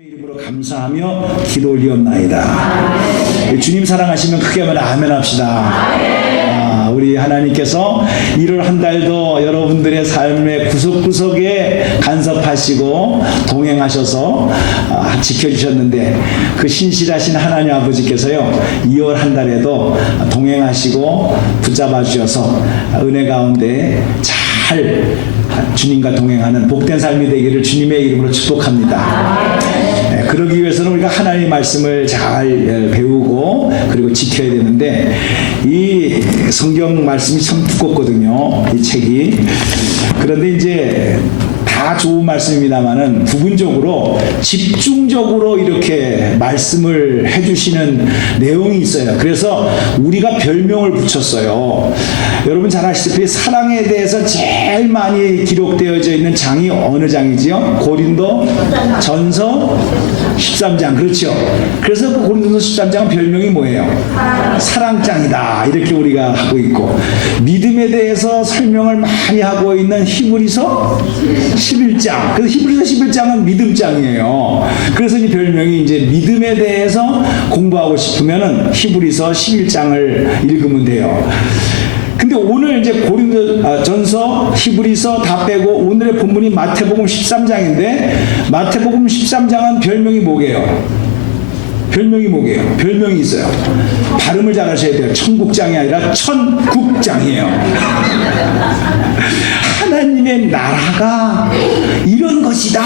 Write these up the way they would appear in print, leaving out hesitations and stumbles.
이름으로 감사하며 기도 올리옵나이다. 주님 사랑하시면 크게 한번 아멘 합시다. 우리 하나님께서 1월 한 달도 여러분들의 삶의 구석구석에 간섭하시고 동행하셔서 지켜주셨는데, 그 신실하신 하나님 아버지께서요 2월 한 달에도 동행하시고 붙잡아 주셔서 은혜 가운데 잘 주님과 동행하는 복된 삶이 되기를 주님의 이름으로 축복합니다. 그러기 위해서는 우리가 하나님의 말씀을 잘 배우고 그리고 지켜야 되는데, 이 성경 말씀이 참 두껍거든요, 이 책이. 그런데 이제 다 좋은 말씀입니다만은 부분적으로 집중적으로 이렇게 말씀을 해주시는 내용이 있어요. 그래서 우리가 별명을 붙였어요. 여러분 잘 아시다시피 사랑에 대해서 제일 많이 기록되어져 있는 장이 어느 장이지요? 고린도 전서 13장. 그렇죠. 그래서 그 고린도서 13장은 별명이 뭐예요? 사랑장이다, 이렇게 우리가 하고 있고, 믿음에 대해서 설명을 많이 하고 있는 히브리서 11장. 그래서 히브리서 11장은 믿음장이에요. 그래서 이 별명이, 이제 믿음에 대해서 공부하고 싶으면은 히브리서 11장을 읽으면 돼요. 근데 오늘 이제 고린도 전서, 히브리서 다 빼고 오늘의 본문이 마태복음 13장인데, 마태복음 13장은 별명이 뭐게요? 별명이 뭐게요? 별명이 있어요. 발음을 잘 하셔야 돼요. 천국장이 아니라 천국장이에요. 하나님의 나라가 이런 것이다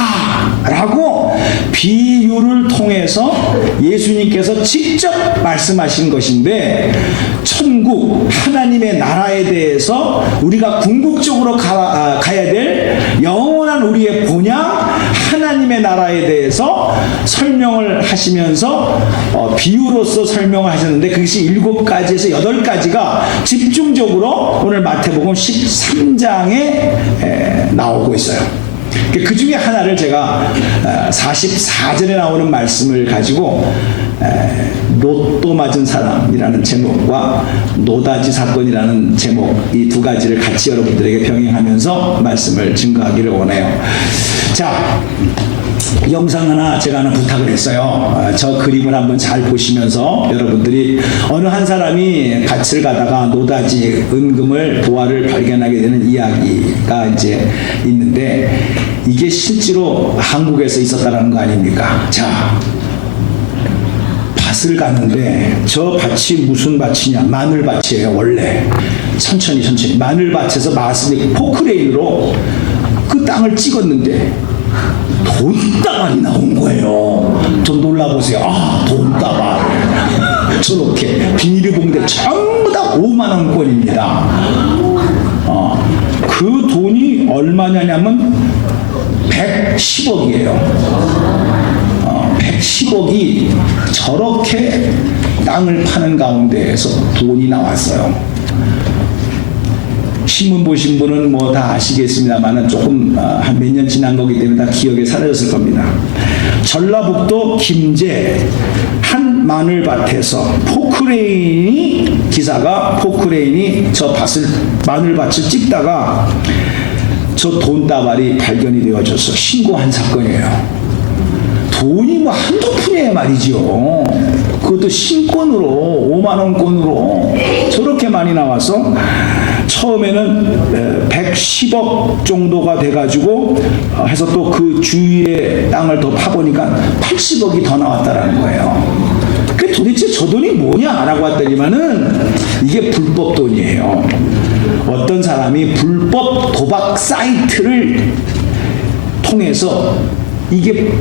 라고 비유를 통해서 예수님께서 직접 말씀하신 것인데, 천국, 하나님의 나라에 대해서 우리가 궁극적으로 가야 될 영원한 우리의 본향, 하나님의 나라에 대해서 설명을 하시면서 비유로서 설명을 하셨는데, 그것이 7가지에서 8가지가 집중적으로 오늘 마태복음 13장에 나오고 있어요. 그 중에 하나를 제가 44절에 나오는 말씀을 가지고 로또 맞은 사람이라는 제목과 노다지 사건이라는 제목, 이 두 가지를 같이 여러분들에게 병행하면서 말씀을 증거하기를 원해요. 자, 영상 하나 제가 하나 부탁을 했어요. 저 그림을 한번 잘 보시면서 여러분들이 어느 한 사람이 밭을 가다가 노다지 은금을 보화를 발견하게 되는 이야기가 이제 있는데, 이게 실제로 한국에서 있었다는 거 아닙니까? 자, 밭을 갔는데 저 밭이 무슨 밭이냐? 마늘밭이에요. 원래 천천히 마늘밭에서 마스믹 포크레인으로 그 땅을 찍었는데 돈다발이 나온 거예요. 좀 놀라보세요. 아, 돈다발. 저렇게 비닐봉대 전부 다 5만원권입니다. 그 돈이 얼마냐면 110억이에요. 110억이 저렇게 땅을 파는 가운데에서 돈이 나왔어요. 신문 보신 분은 뭐 다 아시겠습니다만은 조금 한 몇 년 지난 거기 때문에 다 기억에 사라졌을 겁니다. 전라북도 김제 한 마늘밭에서 기사가 포크레인이 저 마늘밭을 찍다가 저 돈다발이 발견이 되어져서 신고한 사건이에요. 돈이 뭐 한두 푼이에요 말이죠. 그것도 신권으로 5만원권으로 저렇게 많이 나와서 처음에는 110억 정도가 돼가지고 해서 또 그 주위의 땅을 더 파보니까 80억이 더 나왔다라는 거예요. 그 도대체 저 돈이 뭐냐라고 했더니만은 이게 불법 돈이에요. 어떤 사람이 불법 도박 사이트를 통해서, 이게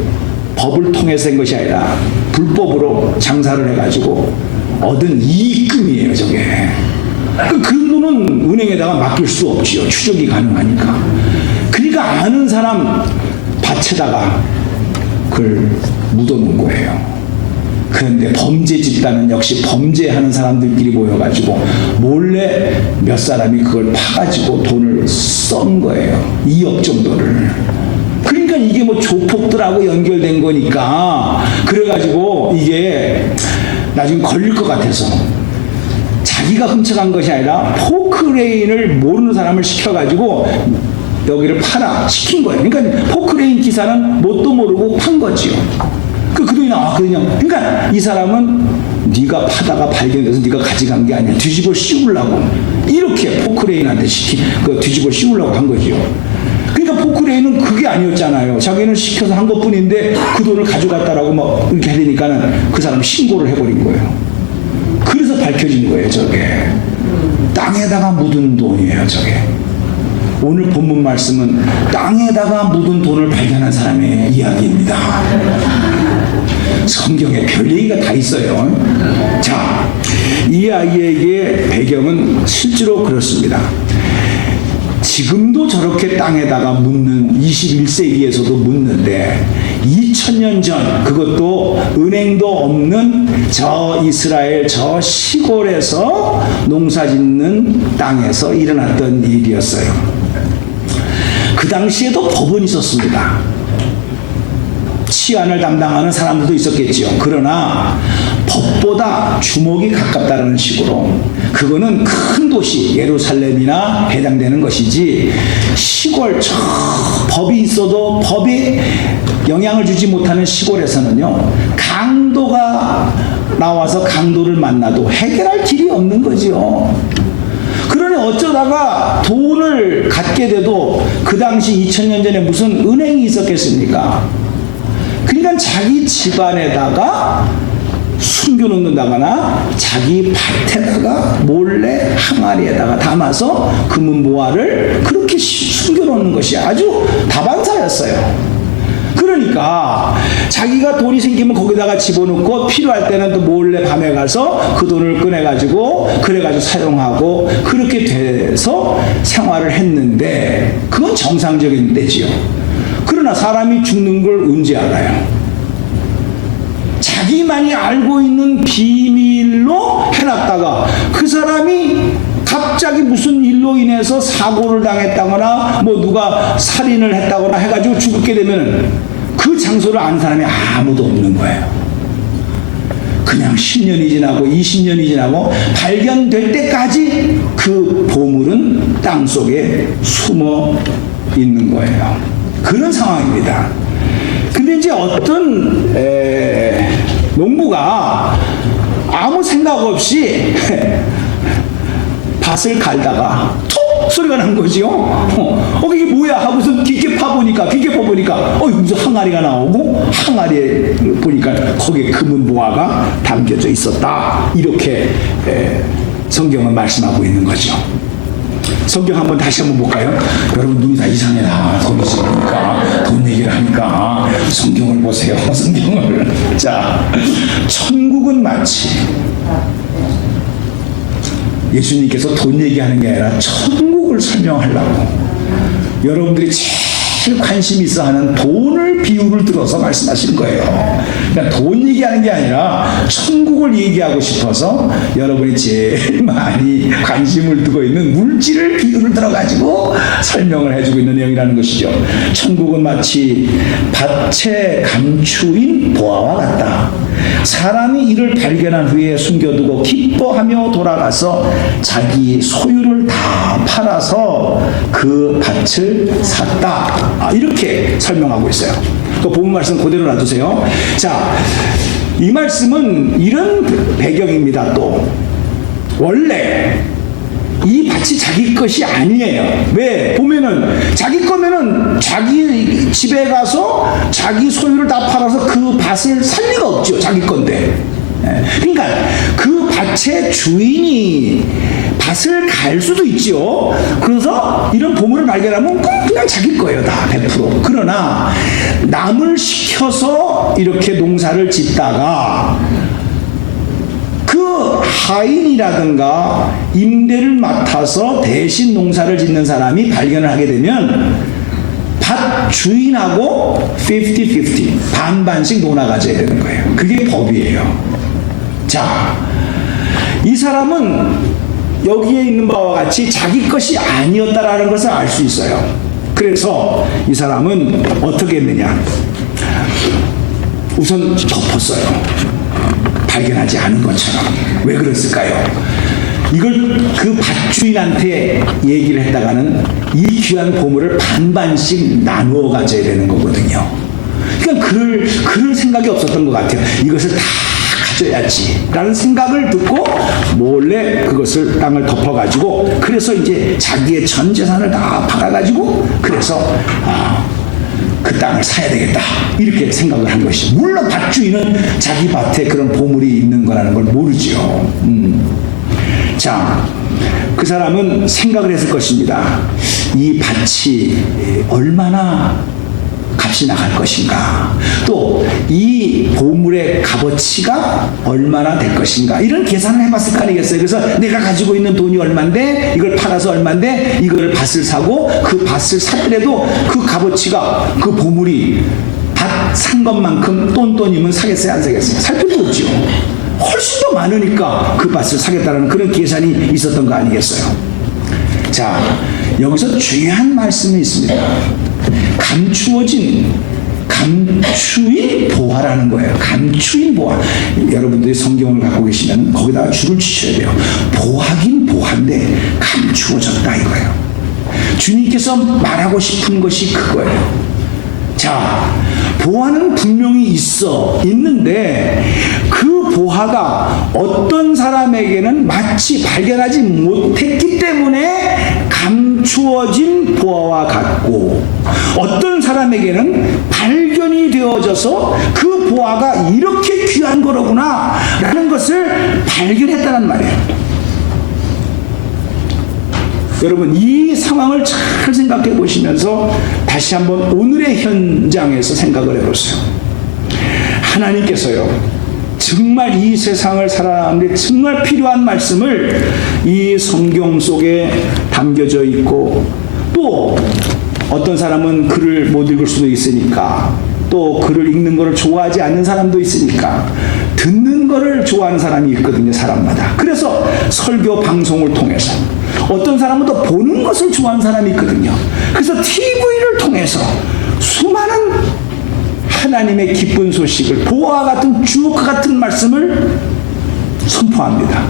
법을 통해서 한 것이 아니라 불법으로 장사를 해가지고 얻은 이익금이에요, 저게. 그런 돈은 은행에다가 맡길 수 없지요. 추적이 가능하니까. 그러니까 아는 사람 밭에다가 그걸 묻어놓은 거예요. 그런데 범죄 집단은 역시 범죄하는 사람들끼리 모여가지고 몰래 몇 사람이 그걸 파가지고 돈을 썬 거예요. 2억 정도를. 그러니까 이게 뭐 조폭들하고 연결된 거니까, 그래가지고 이게 나중에 걸릴 것 같아서 자기가 훔쳐간 것이 아니라 포크레인을 모르는 사람을 시켜가지고 여기를 파라 시킨 거예요. 그러니까 포크레인 기사는 뭣도 모르고 판 거지요. 그 돈이 나왔거든요. 그러니까 이 사람은 네가 파다가 발견돼서 네가 가져간 게 아니야. 뒤집어 씌우려고 이렇게 포크레인한테 뒤집어 씌우려고 한 거지요. 그러니까 포크레인은 그게 아니었잖아요. 자기는 시켜서 한 것뿐인데 그 돈을 가져갔다라고 막 이렇게 해대니까는 그 사람 신고를 해버린 거예요. 그래서 밝혀진 거예요. 저게 땅에다가 묻은 돈이에요. 저게 오늘 본문 말씀은 땅에다가 묻은 돈을 발견한 사람의 이야기입니다. 성경에 별 얘기가 다 있어요. 자, 이 아이에게 배경은 실제로 그렇습니다. 지금도 저렇게 땅에다가 묻는 21세기에서도 묻는데 2000년 전 그것도 은행도 없는 저 이스라엘 저 시골에서 농사짓는 땅에서 일어났던 일이었어요. 그 당시에도 법은 있었습니다. 치안을 담당하는 사람들도 있었겠지요. 그러나 법보다 주먹이 가깝다는 식으로 그거는 큰 도시 예루살렘이나 해당되는 것이지 시골 저 법이 있어도 법이 영향을 주지 못하는 시골에서는요 강도가 나와서 강도를 만나도 해결할 길이 없는 거죠. 그러니 어쩌다가 돈을 갖게 돼도 그 당시 2000년 전에 무슨 은행이 있었겠습니까? 그러니까 자기 집안에다가 숨겨놓는다거나 자기 밭에다가 몰래 항아리에다가 담아서 금은보화를 그렇게 숨겨놓는 것이 아주 다반사였어요. 그러니까 자기가 돈이 생기면 거기다가 집어넣고 필요할 때는 또 몰래 밤에 가서 그 돈을 꺼내가지고 그래가지고 사용하고 그렇게 돼서 생활을 했는데 그건 정상적인 때지요. 그러나 사람이 죽는 걸 언제 알아요? 자기만이 알고 있는 비밀로 해놨다가 그 사람이 갑자기 무슨 일로 인해서 사고를 당했다거나 뭐 누가 살인을 했다거나 해가지고 죽게 되면 그 장소를 아는 사람이 아무도 없는 거예요. 그냥 10년이 지나고 20년이 지나고 발견될 때까지 그 보물은 땅속에 숨어 있는 거예요. 그런 상황입니다. 근데 이제 어떤 농부가 아무 생각 없이 밭을 갈다가 툭 소리가 난 거지요. 이게 뭐야 하고서 깊게 파보니까 무슨 항아리가 나오고 항아리에 보니까 거기에 금은보화가 담겨져 있었다. 이렇게 성경은 말씀하고 있는 거죠. 성경 한번 다시 한번 볼까요? 여러분 눈이 다 이상해라. 돈 있으니까 돈 얘기를 하니까 성경을 보세요. 성경을. 자, 천국은 마치 예수님께서 돈 얘기하는 게 아니라 천국을 설명하려고 여러분들이 제일 관심 있어 하는 돈을 비유를 들어서 말씀하신 거예요. 그러니까 돈 얘기하는 게 아니라 천국을 얘기하고 싶어서 여러분이 제일 많이 관심을 두고 있는 물질을 비유를 들어가지고 설명을 해주고 있는 내용이라는 것이죠. 천국은 마치 밭에 감추인 보화와 같다. 사람이 이를 발견한 후에 숨겨두고 기뻐하며 돌아가서 자기 소유를 다 팔아서 그 밭을 샀다. 이렇게 설명하고 있어요. 그 본문 말씀 그대로 놔두세요. 자, 이 말씀은 이런 배경입니다. 또 원래 이 밭이 자기 것이 아니에요. 왜? 보면은 자기 거면은 자기 집에 가서 자기 소유를 다 팔아서 그 밭을 살 리가 없죠. 자기 건데. 그러니까 그 밭의 주인이 밭을 갈 수도 있죠. 그래서 이런 보물을 발견하면 그냥 자기 거예요. 다 100%. 그러나 남을 시켜서 이렇게 농사를 짓다가 그 하인이라든가 임대를 맡아서 대신 농사를 짓는 사람이 발견을 하게 되면 밭 주인하고 50-50 반반씩 논아가져야 되는 거예요. 그게 법이에요. 자, 이 사람은 여기에 있는 바와 같이 자기 것이 아니었다라는 것을 알 수 있어요. 그래서 이 사람은 어떻게 했느냐? 우선 덮었어요. 발견하지 않은 것처럼. 왜 그랬을까요? 이걸 그 밭주인한테 얘기를 했다가는 이 귀한 보물을 반반씩 나누어 가져야 되는 거거든요. 그러니까 그럴 생각이 없었던 것 같아요. 이것을 다 가져야지 라는 생각을 듣고 몰래 그것을 땅을 덮어가지고, 그래서 이제 자기의 전 재산을 다 팔아가지고, 그래서 그 땅을 사야 되겠다 이렇게 생각을 한 것이죠. 물론 밭주인은 자기 밭에 그런 보물이 있는 거라는 걸 모르죠. 자, 그 사람은 생각을 했을 것입니다. 이 밭이 얼마나 값이 나갈 것인가, 또 이 보물의 값어치가 얼마나 될 것인가, 이런 계산을 해봤을 거 아니겠어요. 그래서 내가 가지고 있는 돈이 얼만데, 이걸 팔아서 얼만데, 이걸 밭을 사고, 그 밭을 샀더라도 그 값어치가, 그 보물이 밭 산 것만큼 똔똔이면 사겠어요, 안 사겠어요? 살 필요 없죠. 훨씬 더 많으니까 그 밭을 사겠다는 그런 계산이 있었던 거 아니겠어요? 자, 여기서 중요한 말씀이 있습니다. 감추인 보화라는 거예요. 감추인 보화. 여러분들이 성경을 갖고 계시면 거기다가 줄을 치셔야 돼요. 보화긴 보화인데 감추어졌다 이거예요. 주님께서 말하고 싶은 것이 그거예요. 자, 보화는 분명히 있는데 그 보화가 어떤 사람에게는 마치 발견하지 못했기 때문에 감추어진 보화와 같고, 어떤 사람에게는 발견이 되어져서 그 보화가 이렇게 귀한 거로구나 라는 것을 발견했다는 말이에요. 여러분, 이 상황을 잘 생각해 보시면서 다시 한번 오늘의 현장에서 생각을 해보세요. 하나님께서요, 정말 이 세상을 살아가는데 정말 필요한 말씀을 이 성경 속에 담겨져 있고, 또 어떤 사람은 글을 못 읽을 수도 있으니까, 또 글을 읽는 것을 좋아하지 않는 사람도 있으니까 듣는 것을 좋아하는 사람이 있거든요, 사람마다. 그래서 설교 방송을 통해서, 어떤 사람은 또 보는 것을 좋아하는 사람이 있거든요. 그래서 TV를 통해서 수많은 하나님의 기쁜 소식을, 보화와 같은 주옥과 같은 말씀을 선포합니다.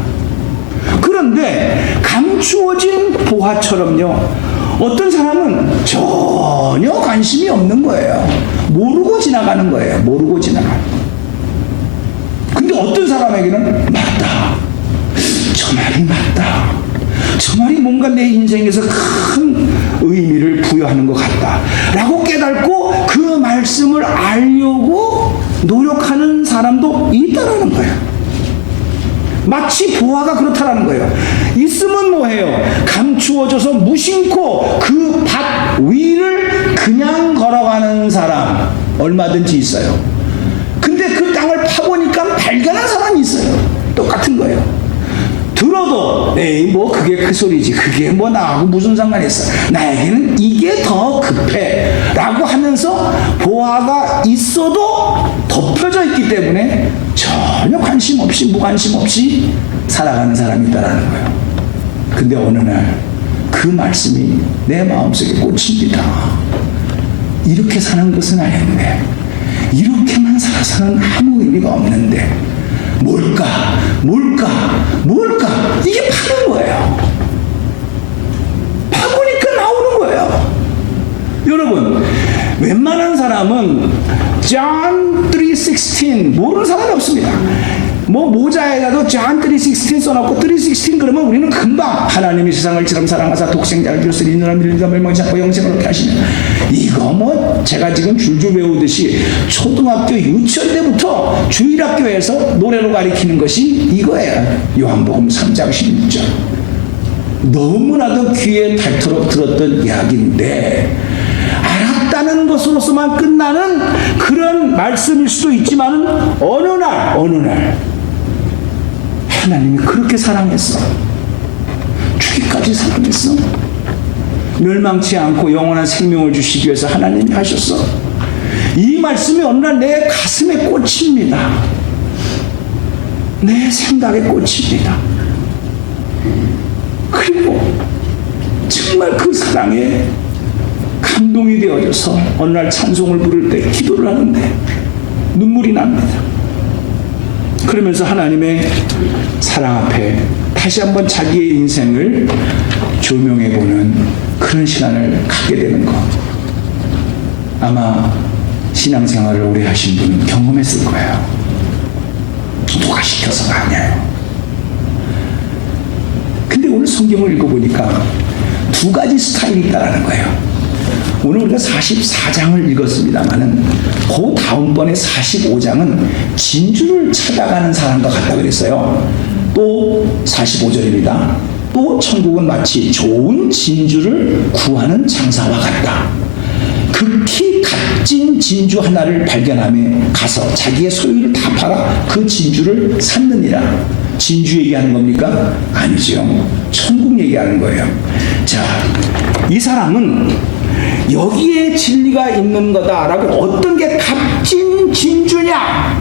그런데 감추어진 보화처럼요, 어떤 사람은 전혀 관심이 없는 거예요. 모르고 지나가는 거예요. 모르고 지나가는. 근데 어떤 사람에게는 맞다, 저 말이 맞다, 저 말이 뭔가 내 인생에서 큰 의미를 부여하는 것 같다 라고 깨닫고 그 말씀을 알려고 노력하는 사람도 있다라는 거예요. 마치 보화가 그렇다라는 거예요. 있으면 뭐해요? 감추어져서 무심코 그 밭 위를 그냥 걸어가는 사람 얼마든지 있어요. 근데 그 땅을 파보니까 발견한 사람이 있어요. 똑같은 거예요. 들어도 에이 뭐 그게 그 소리지, 그게 뭐 나하고 무슨 상관이 있어, 나에게는 이게 더 급해 라고 하면서 보화가 있어도 덮여져 있기 때문에 전혀 관심 없이, 무관심 없이 살아가는 사람이 있다라는 거예요. 근데 어느 날 그 말씀이 내 마음속에 꽂힙니다. 이렇게 사는 것은 아닌데, 이렇게만 살아서는 아무 의미가 없는데, 뭘까 이게 파는 거예요. 파보니까 나오는 거예요. 여러분, 웬만한 사람은 John 3:16 모르는 사람이 없습니다. 뭐 모자에다도 John 3:16 써놓고 3:16 그러면 우리는 금방 하나님이 세상을 이처럼 사랑하사 독생자를 주셨으니 인자를 믿는 멸망치 않고 영생을 얻게 하시면, 이거 뭐 제가 지금 줄줄 외우듯이 초등학교 유치원 때부터 주일학교에서 노래로 가리키는 것이 이거예요. 요한복음 3장 16절. 너무나도 귀에 닳도록 들었던 이야기인데, 알았다는 것으로서만 끝나는 그런 말씀일 수도 있지만, 어느 날 하나님이 그렇게 사랑했어, 죽기까지 사랑했어, 멸망치 않고 영원한 생명을 주시기 위해서 하나님이 하셨어. 이 말씀이 어느 날 내 가슴에 꽂힙니다. 내 생각에 꽂힙니다. 그리고 정말 그 사랑에 감동이 되어져서 어느 날 찬송을 부를 때, 기도를 하는데 눈물이 납니다. 그러면서 하나님의 사랑 앞에 다시 한번 자기의 인생을 조명해보는 그런 시간을 갖게 되는 것. 아마 신앙생활을 오래 하신 분은 경험했을 거예요. 누가 시켜서가 아니에요. 근데 오늘 성경을 읽어보니까 두 가지 스타일이 있다는 거예요. 오늘 우리가 44장을 읽었습니다만은 그 다음번에 45장은 진주를 찾아가는 사람과 같다 그랬어요. 또 45절입니다. 또 천국은 마치 좋은 진주를 구하는 장사와 같다. 극히 값진 진주 하나를 발견하며 가서 자기의 소유를 다 팔아 그 진주를 샀느니라. 진주 얘기하는 겁니까? 아니죠. 천국 얘기하는 거예요. 자, 이 사람은 여기에 진리가 있는 거다라고 어떤 게 값진 진주냐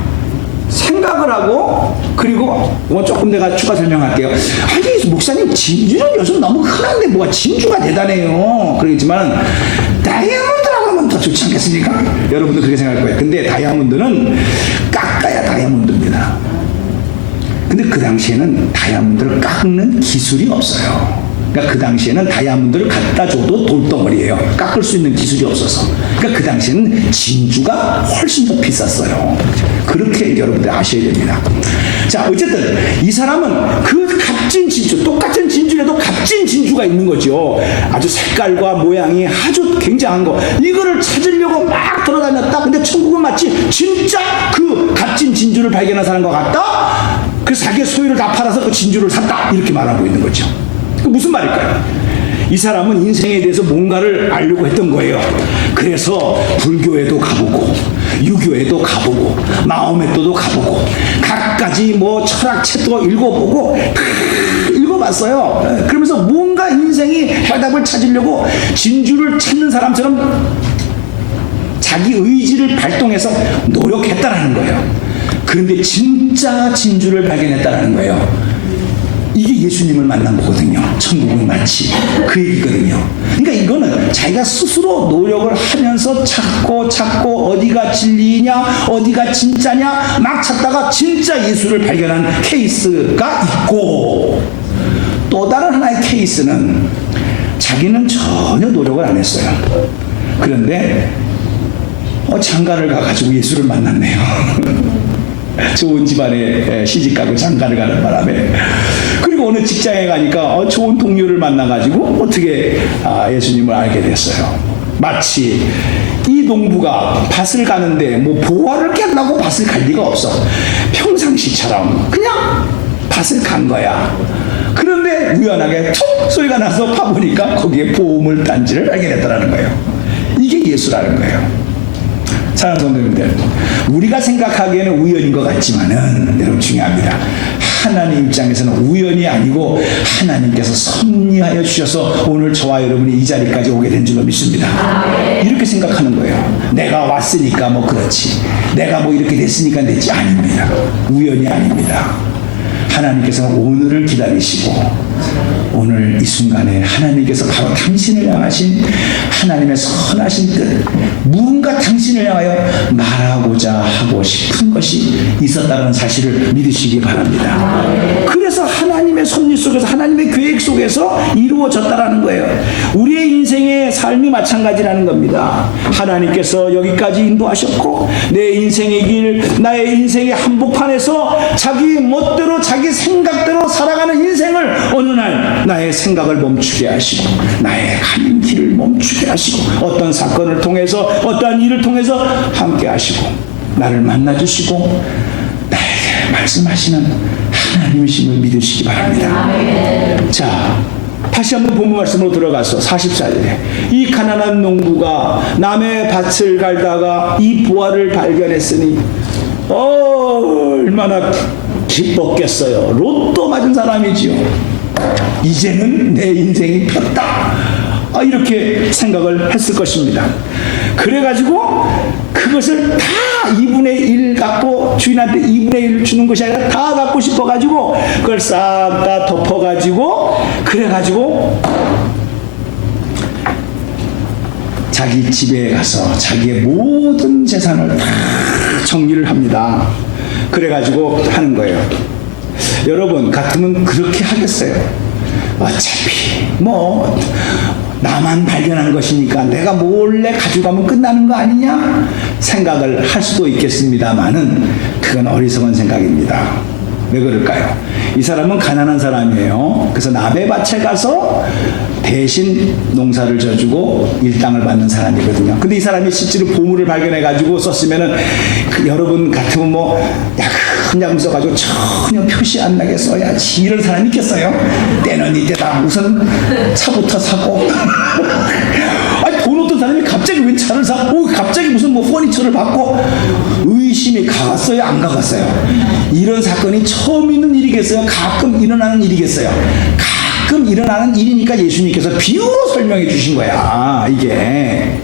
생각을 하고, 그리고 조금 내가 추가 설명할게요. 아니 목사님, 진주는 요즘 너무 흔한데 뭐가 진주가 대단해요. 그러겠지만 다이아몬드라고 하면 더 좋지 않겠습니까? 여러분도 그렇게 생각할 거예요. 근데 다이아몬드는 깎아야 다이아몬드입니다. 근데 그 당시에는 다이아몬드를 깎는 기술이 없어요. 그러니까 그 당시에는 다이아몬드를 갖다 줘도 돌덩어리예요. 깎을 수 있는 기술이 없어서. 그러니까 그 당시에는 진주가 훨씬 더 비쌌어요. 그렇게 여러분들 아셔야 됩니다. 자, 어쨌든 이 사람은 그 값진 진주, 똑같은 진주에도 값진 진주가 있는 거죠. 아주 색깔과 모양이 아주 굉장한 거, 이거를 찾으려고 막 돌아다녔다. 근데 천국은 마치 진짜 그 값진 진주를 발견한 사람과 같다. 그래서 자기의 소유를 다 팔아서 그 진주를 샀다, 이렇게 말하고 있는 거죠. 무슨 말일까요? 이 사람은 인생에 대해서 뭔가를 알려고 했던 거예요. 그래서 불교에도 가보고 유교에도 가보고 마오메토도 가보고 각가지 뭐 철학책도 읽어보고 다 읽어봤어요. 그러면서 뭔가 인생이 해답을 찾으려고 진주를 찾는 사람처럼 자기 의지를 발동해서 노력했다라는 거예요. 그런데 진짜 진주를 발견했다라는 거예요. 이게 예수님을 만난 거거든요. 천국은 마치 그 얘기거든요. 그러니까 이거는 자기가 스스로 노력을 하면서 찾고 어디가 진리냐 어디가 진짜냐 막 찾다가 진짜 예수를 발견한 케이스가 있고, 또 다른 하나의 케이스는 자기는 전혀 노력을 안 했어요. 그런데 장가를 가가지고 예수를 만났네요. 좋은 집안에 시집가고 장가를 가는 바람에, 그리고 어느 직장에 가니까 좋은 동료를 만나가지고 어떻게 예수님을 알게 됐어요. 마치 이 농부가 밭을 가는데 뭐 보화를 깨려고 밭을 갈 리가 없어. 평상시처럼 그냥 밭을 간 거야. 그런데 우연하게 툭 소리가 나서 파보니까 거기에 보물 단지를 발견했다는 거예요. 이게 예수라는 거예요. 사랑하는 성도님들, 우리가 생각하기에는 우연인 것 같지만은 여러분 중요합니다. 하나님 입장에서는 우연이 아니고 하나님께서 섭리하여 주셔서 오늘 저와 여러분이 이 자리까지 오게 된 줄로 믿습니다. 이렇게 생각하는 거예요. 내가 왔으니까 뭐 그렇지, 내가 뭐 이렇게 됐으니까 됐지. 아닙니다. 우연이 아닙니다. 하나님께서는 오늘을 기다리시고 오늘 이 순간에 하나님께서 바로 당신을 향하신 하나님의 선하신 뜻, 무언가 당신을 향하여 말하고자 하고 싶은 것이 있었다는 사실을 믿으시기 바랍니다. 그래서 하나님의 섭리 속에서, 하나님의 계획 속에서 이루어졌다라는 거예요. 우리의 인생의 삶이 마찬가지라는 겁니다. 하나님께서 여기까지 인도하셨고 내 인생의 길, 나의 인생의 한복판에서 자기 멋대로 자기 생각대로 살아가는 인생을 어느 날 나의 생각을 멈추게 하시고 나의 가는 길을 멈추게 하시고 어떤 사건을 통해서 어떠한 일을 통해서 함께 하시고 나를 만나주시고 나에게 말씀하시는 하나님이심을 믿으시기 바랍니다. 자, 다시 한번 본문 말씀으로 들어가서 44절에 이 가난한 농부가 남의 밭을 갈다가 이 보화를 발견했으니 얼마나 기뻤겠어요. 로또 맞은 사람이지요. 이제는 내 인생이 폈다, 이렇게 생각을 했을 것입니다. 그래가지고 그것을 다 2분의 1 갖고 주인한테 2분의 1을 주는 것이 아니라 다 갖고 싶어가지고 그걸 싹 다 덮어가지고, 그래가지고 자기 집에 가서 자기의 모든 재산을 다 정리를 합니다. 그래가지고 하는 거예요. 여러분 같으면 그렇게 하겠어요? 어차피 뭐 나만 발견한 것이니까 내가 몰래 가져가면 끝나는 거 아니냐 생각을 할 수도 있겠습니다만은 그건 어리석은 생각입니다. 왜 그럴까요? 이 사람은 가난한 사람이에요. 그래서 나베밭에 가서 대신 농사를 져주고 일당을 받는 사람이거든요. 근데 이 사람이 실제로 보물을 발견해가지고 썼으면은 여러분 같으면 뭐 야금야금 써가지고 전혀 표시 안 나게 써야지 이런 사람이 있겠어요? 때는 이때다. 우선 차부터 사고 아니 돈 없던 사람이 갑자기 왜 차를 사고 갑자기 무슨 뭐 퍼니처를 받고 의심이 가갔어요? 안 가갔어요? 이런 사건이 처음 있는 일이겠어요? 가끔 일어나는 일이겠어요? 가끔 일어나는 일이니까 예수님께서 비유로 설명해 주신 거야. 이게.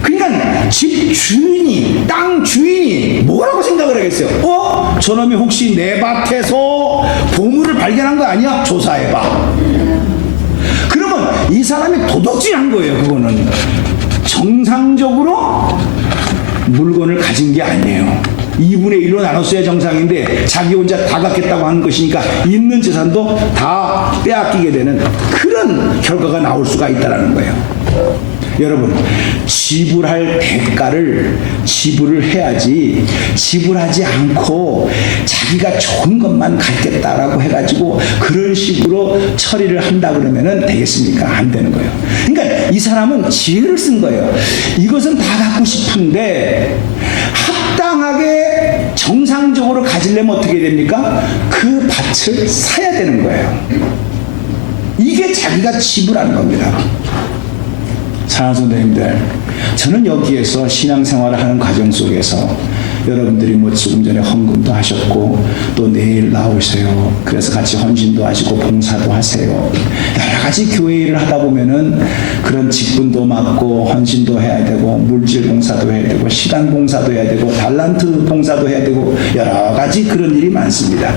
그러니까 집 주인이, 땅 주인이 뭐라고 생각을 하겠어요? 저놈이 혹시 내 밭에서 보물을 발견한 거 아니야? 조사해봐. 그러면 이 사람이 도둑질한 거예요. 그거는 정상적으로 물건을 가진 게 아니에요. 2분의 1로 나눴어야 정상인데 자기 혼자 다 갖겠다고 하는 것이니까 있는 재산도 다 빼앗기게 되는 그런 결과가 나올 수가 있다는 거예요. 여러분 지불할 대가를 지불을 해야지 지불하지 않고 자기가 좋은 것만 갖겠다라고 해가지고 그런 식으로 처리를 한다 그러면은 되겠습니까? 안 되는 거예요. 그러니까 이 사람은 지혜를 쓴 거예요. 이것은 다 갖고 싶은데 합당하게 정상적으로 가지려면 어떻게 됩니까? 그 밭을 사야 되는 거예요. 이게 자기가 지불하는 겁니다. 사랑하는 선생님들, 저는 여기에서 신앙생활을 하는 과정 속에서 여러분들이 뭐 조금 전에 헌금도 하셨고 또 내일 나오세요. 그래서 같이 헌신도 하시고 봉사도 하세요. 여러 가지 교회 일을 하다 보면은 그런 직분도 맡고 헌신도 해야 되고 물질 봉사도 해야 되고 시간 봉사도 해야 되고 달란트 봉사도 해야 되고 여러 가지 그런 일이 많습니다.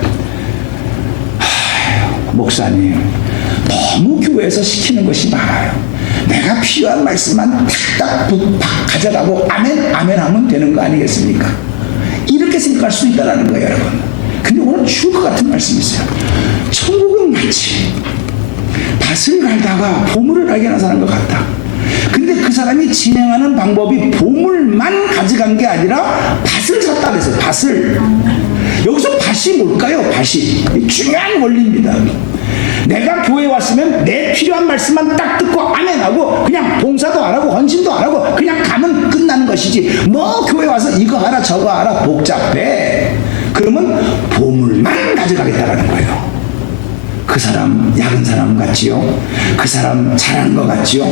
목사님, 너무 교회에서 시키는 것이 많아요. 내가 필요한 말씀만 탁탁 가져가고 아멘 아멘 하면 되는 거 아니겠습니까? 이렇게 생각할 수 있다는 거예요, 여러분. 근데 오늘 죽을 것 같은 말씀이 있어요. 천국은 마치 밭을 갈다가 보물을 발견한 사람과 같다. 근데 그 사람이 진행하는 방법이 보물만 가져간 게 아니라 밭을 샀다 그랬어요. 밭을. 여기서 밭이 뭘까요? 밭이 중요한 원리입니다. 내가 교회에 왔으면 내 필요한 말씀만 딱 듣고 아멘하고 그냥 봉사도 안 하고 헌신도 안 하고 그냥 가면 끝나는 것이지 뭐 교회 와서 이거 하라 저거 하라 복잡해. 그러면 보물만 가져가겠다라는 거예요. 그 사람 약은 사람 같지요? 그 사람 잘하는 것 같지요?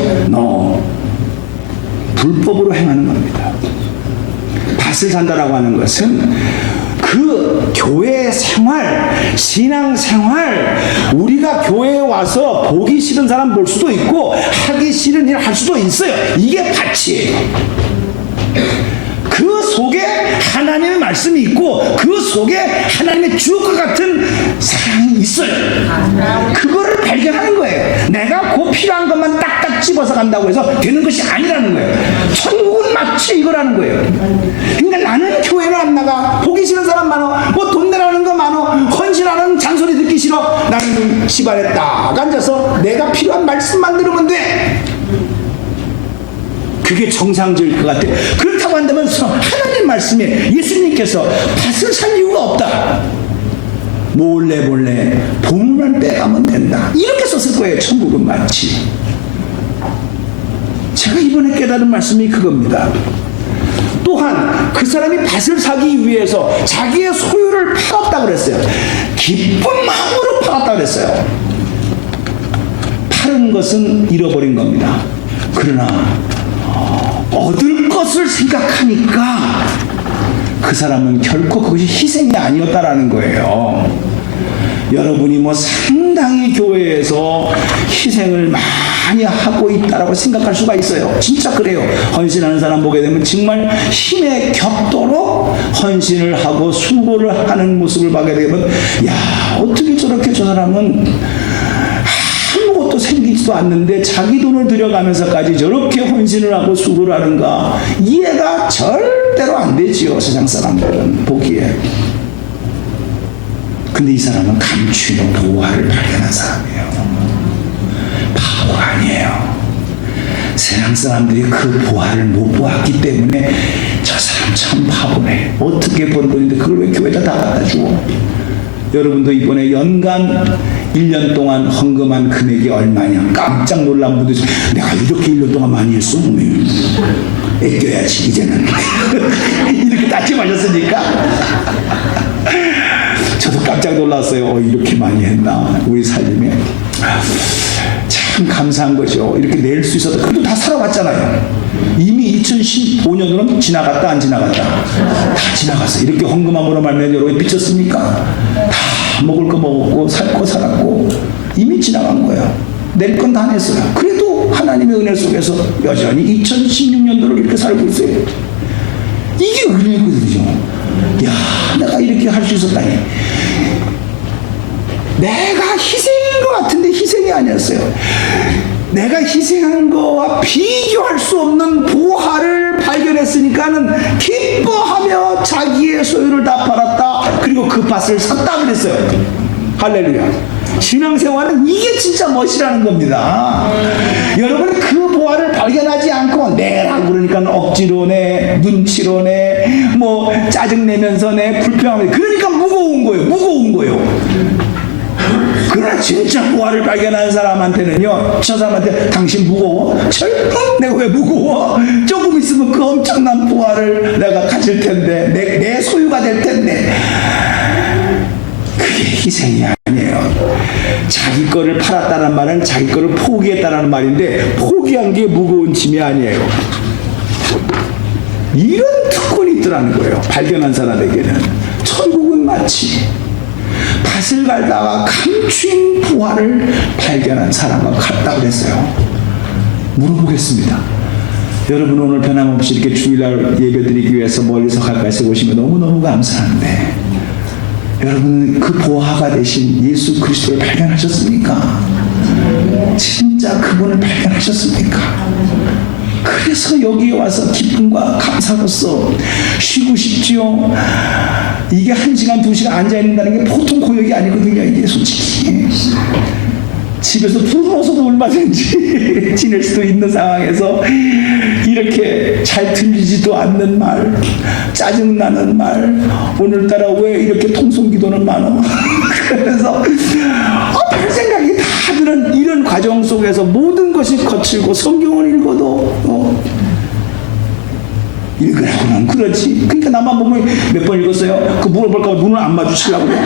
불법으로 행하는 겁니다. 밭을 산다라고 하는 것은 그 교회 생활, 신앙 생활, 우리가 교회에 와서 보기 싫은 사람 볼 수도 있고 하기 싫은 일 할 수도 있어요. 이게 밭이에요. 그 속에 하나님의 말씀이 있고 그 속에 하나님의 주옥과 같은 사랑이 있어요. 그거를 발견하는 거예요. 내가 그 필요한 것만 딱딱 집어서 간다고 해서 되는 것이 아니라는 거예요. 천국은 마치 이거라는 거예요. 그러니까 나는 교회를 안 나가. 보기 싫은 사람 많어. 뭐 돈 내라는 거 많어. 헌신하는 잔소리 듣기 싫어. 나는 집안에 딱 앉아서 내가 필요한 말씀만 들으면 돼. 그게 정상적일 것 같아요. 그렇다고 한다면 하나님 말씀에 예수님께서 밭을 살 이유가 없다. 몰래 보물만 빼가면 된다. 이렇게 썼을 거예요. 천국은 마치. 제가 이번에 깨달은 말씀이 그겁니다. 또한 그 사람이 밭을 사기 위해서 자기의 소유를 팔았다고 그랬어요. 기쁜 마음으로 팔았다고 그랬어요. 파는 것은 잃어버린 겁니다. 그러나 얻을 것을 생각하니까 그 사람은 결코 그것이 희생이 아니었다라는 거예요. 여러분이 뭐 상당히 교회에서 희생을 많이 하고 있다라고 생각할 수가 있어요. 진짜 그래요. 헌신하는 사람 보게 되면 정말 힘에 겹도록 헌신을 하고 수고를 하는 모습을 보게 되면 야, 어떻게 저렇게 저 사람은 아무것도 많지도 않는데 자기 돈을 들여가면서까지 저렇게 헌신을 하고 수고를 하는가, 이해가 절대로 안 되지요, 세상 사람들은 보기에. 근데 이 사람은 감추는 보화를 발견한 사람이에요. 바보가 아니에요. 세상 사람들이 그 보화를 못 보았기 때문에 저 사람 참 바보네, 어떻게 번 돈인데 그걸 왜 교회에다 다 갖다 줘. 여러분도 이번에 연간 1년 동안 헌금한 금액이 얼마냐, 깜짝 놀란 분들, 내가 이렇게 1년 동안 많이 했어? 애껴야지 이제는. 이렇게 다짐하셨으니까. 저도 깜짝 놀랐어요. 이렇게 많이 했나, 우리 살림에. 참 감사한 거죠. 이렇게 낼 수 있어도. 그래도 다 살아왔잖아요. 이미 2015년으로는 지나갔다 안 지나갔다? 다 지나갔어. 이렇게 헌금함으로 말미암아 여러분이 빚졌습니까? 다 먹을 거 먹었고 살 거 살았고 이미 지나간 거야. 낼 건 다 냈어요. 그래도 하나님의 은혜 속에서 여전히 2016년도를 이렇게 살고 있어요. 이게 은혜거든요. 야, 내가 이렇게 할 수 있었다니. 내가 희생인 것 같은데 희생이 아니었어요. 내가 희생한 거와 비교할 수 없는 보화를 발견했으니까는 기뻐하며 자기의 소유를 다 팔았다. 그리고 그 밭을 샀다 그랬어요. 할렐루야. 신앙생활은 이게 진짜 멋이라는 겁니다. 여러분, 그 보화를 발견하지 않고 내라고 그러니까 억지로 내, 눈치로 내, 뭐 짜증내면서 내, 불평하면서, 그러니까 무거운 거예요. 무거운 거예요. 그러나 진짜 보화를 발견한 사람한테는요, 저 사람한테 당신 무거워? 내가 왜 무거워? 조금 있으면 그 엄청난 보화를 내가 가질 텐데, 내 소유가 될 텐데. 그게 희생이 아니에요. 자기 거를 팔았다는 말은 자기 거를 포기했다는 말인데, 포기한 게 무거운 짐이 아니에요. 이런 특권이 있더라는 거예요. 발견한 사람에게는. 천국은 마치 밭을 갈다가 감추인 보화를 발견한 사람과 같다고 그랬어요. 물어보겠습니다. 여러분, 오늘 변함없이 이렇게 주일날 예배드리기 위해서 멀리서 가까이서 오시면 너무너무 감사한데, 여러분 그 보화가 되신 예수 그리스도를 발견하셨습니까? 진짜 그분을 발견하셨습니까? 그래서 여기에 와서 기쁨과 감사로서 쉬고 싶지요. 이게 1시간 2시간 앉아있는다는 게 보통 고역이 아니거든요. 이게 솔직히 집에서 부러워서도 얼마든지 지낼 수도 있는 상황에서 이렇게 잘 들리지도 않는 말, 짜증나는 말, 오늘따라 왜 이렇게 통성기도는 많어? 그래서 별 생각이 다 드는 이런 과정 속에서 모든 것이 거칠고, 성경을 읽어도 읽으라고는 그러지. 그러니까 나만 보면 몇 번 읽었어요? 그 물어볼까 봐 눈을 안 마주치려고 그래.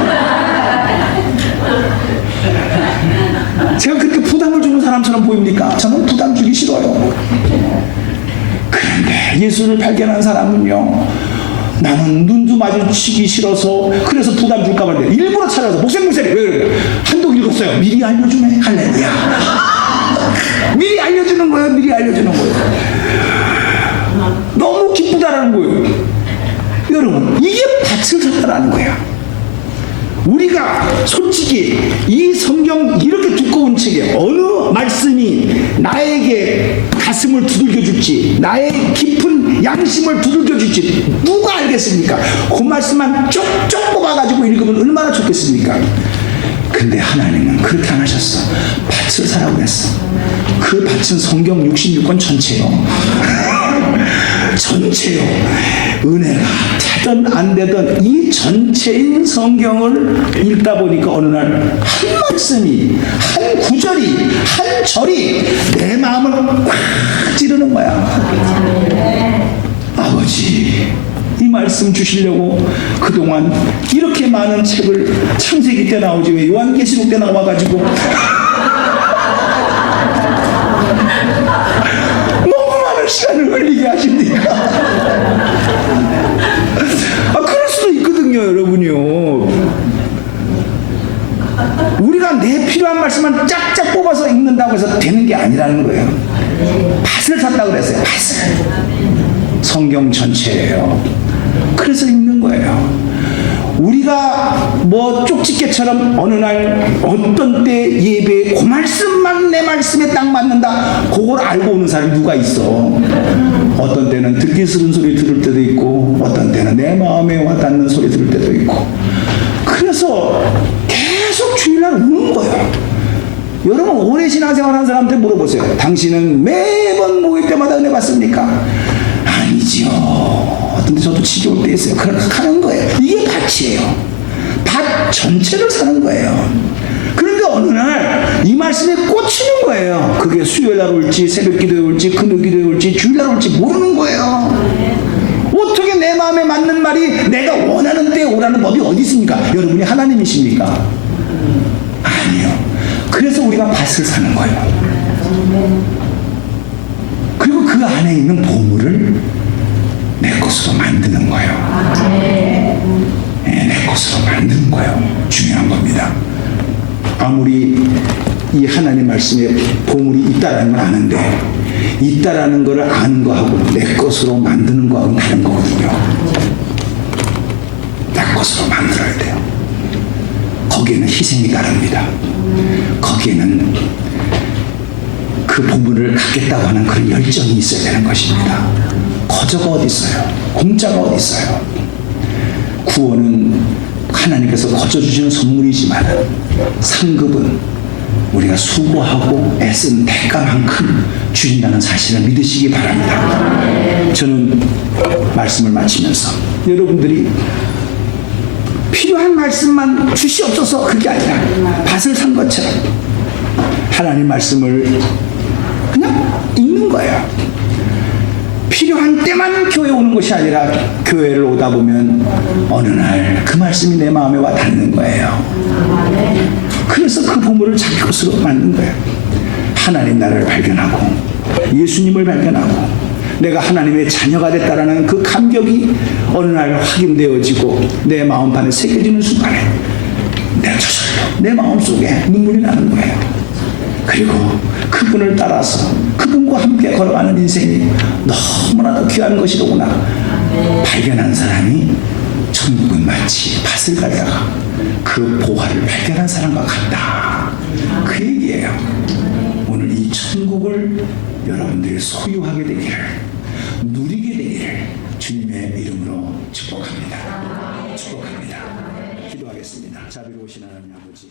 제가 그렇게 부담을 주는 사람처럼 보입니까? 저는 부담 주기 싫어요. 그런데 예수를 발견한 사람은요, 나는 눈도 마주치기 싫어서, 그래서 부담 줄까 봐 일부러 찾아서 목사님 왜 그래요? 한독 읽었어요. 미리 알려주네. 할렐루야. 미리 알려주는 거예요. 미리 알려주는 거예요. 너무 기쁘다라는 거예요. 여러분, 이게 밭을 샀다라는 거야. 우리가 솔직히 이 성경 이렇게 두꺼운 책에 어느 말씀이 나에게 가슴을 두들겨 줄지, 나의 깊은 양심을 두들겨 줄지 누가 알겠습니까? 그 말씀만 쪽쪽 뽑아가지고 읽으면 얼마나 좋겠습니까? 근데 하나님은 그렇게 안 하셨어. 밭을 사라고 했어. 그 밭은 성경 66권 전체요. 전체요. 은혜가 되든 안 되든 이 전체인 성경을 읽다 보니까 어느 날 한 말씀이, 한 구절이, 한 절이 내 마음을 꽉 찌르는 거야. 아버지, 이 말씀 주시려고 그동안 이렇게 많은 책을, 창세기 때 나오지 왜 요한계시록 때 나와가지고 너무 많은 시간을 흘리게 하십니까? 그럴 수도 있거든요, 여러분이요. 우리가 내 필요한 말씀만 짝짝 뽑아서 읽는다고 해서 되는 게 아니라는 거예요. 밭을 샀다고 그랬어요. 밭을. 성경 전체예요. 그래서 읽는 거예요. 우리가 뭐 쪽집게처럼 어느 날 어떤 때 예배에 그 말씀만 내 말씀에 딱 맞는다, 그걸 알고 오는 사람이 누가 있어? 어떤 때는 듣기 싫은 소리 들을 때도 있고, 어떤 때는 내 마음에 와닿는 소리 들을 때도 있고. 그래서 계속 주일날 우는 거예요. 여러분, 오래 신앙생활하는 사람한테 물어보세요. 당신은 매번 모일 때마다 은혜 받습니까? 아니지요. 어떤 데 저도 지겨울 때 있어요. 그렇게 하는 거예요. 이게 밭이에요. 밭 전체를 사는 거예요. 그런데 어느 날 이 말씀에 꽂히는 거예요. 그게 수요일날 올지 새벽기도에 올지 금요기도에 올지 주일날 올지 모르는 거예요. 어떻게 내 마음에 맞는 말이 내가 원하는 때에 오라는 법이 어디 있습니까? 여러분이 하나님이십니까? 아니요. 그래서 우리가 밭을 사는 거예요. 그리고 그 안에 있는 보물을 내 것으로 만드는 거예요. 내 것으로 만드는 거예요. 중요한 겁니다. 아무리 이 하나님 말씀에 보물이 있다라는 걸 아는데, 있다라는 걸 아는 거하고 내 것으로 만드는 거하고 다른 거거든요. 내 것으로 만들어야 돼요. 거기에는 희생이 따릅니다. 거기에는 그 보물을 갖겠다고 하는 그런 열정이 있어야 되는 것입니다. 거저가 어디 있어요? 공짜가 어디 있어요? 구원은 하나님께서 거저 주시는 선물이지만 상급은 우리가 수고하고 애쓴 대가만큼 주신다는 사실을 믿으시기 바랍니다. 저는 말씀을 마치면서 여러분들이 필요한 말씀만 주시옵소서, 그게 아니라 밭을 산 것처럼 하나님 말씀을 그냥 읽는 거예요. 필요한 때만 교회 오는 것이 아니라 교회를 오다 보면 어느 날 그 말씀이 내 마음에 와 닿는 거예요. 그래서 그 보물을 자기 것으로 만든 거예요. 하나님 나라를 발견하고 예수님을 발견하고 내가 하나님의 자녀가 됐다라는 그 감격이 어느 날 확인되어지고 내 마음판에 새겨지는 순간에 내가 저절로 내 마음속에 눈물이 나는 거예요. 그리고 그분을 따라서 그분과 함께 걸어가는 인생이 너무나도 귀한 것이로구나 발견한 사람이 천국은 마치 밭을 가다가 그 보화를 발견한 사람과 같다, 그 얘기예요. 오늘 이 천국을 여러분들이 소유하게 되기를, 누리게 되기를 주님의 이름으로 축복합니다. 축복합니다. 기도하겠습니다. 자비로우신 하나님 아버지,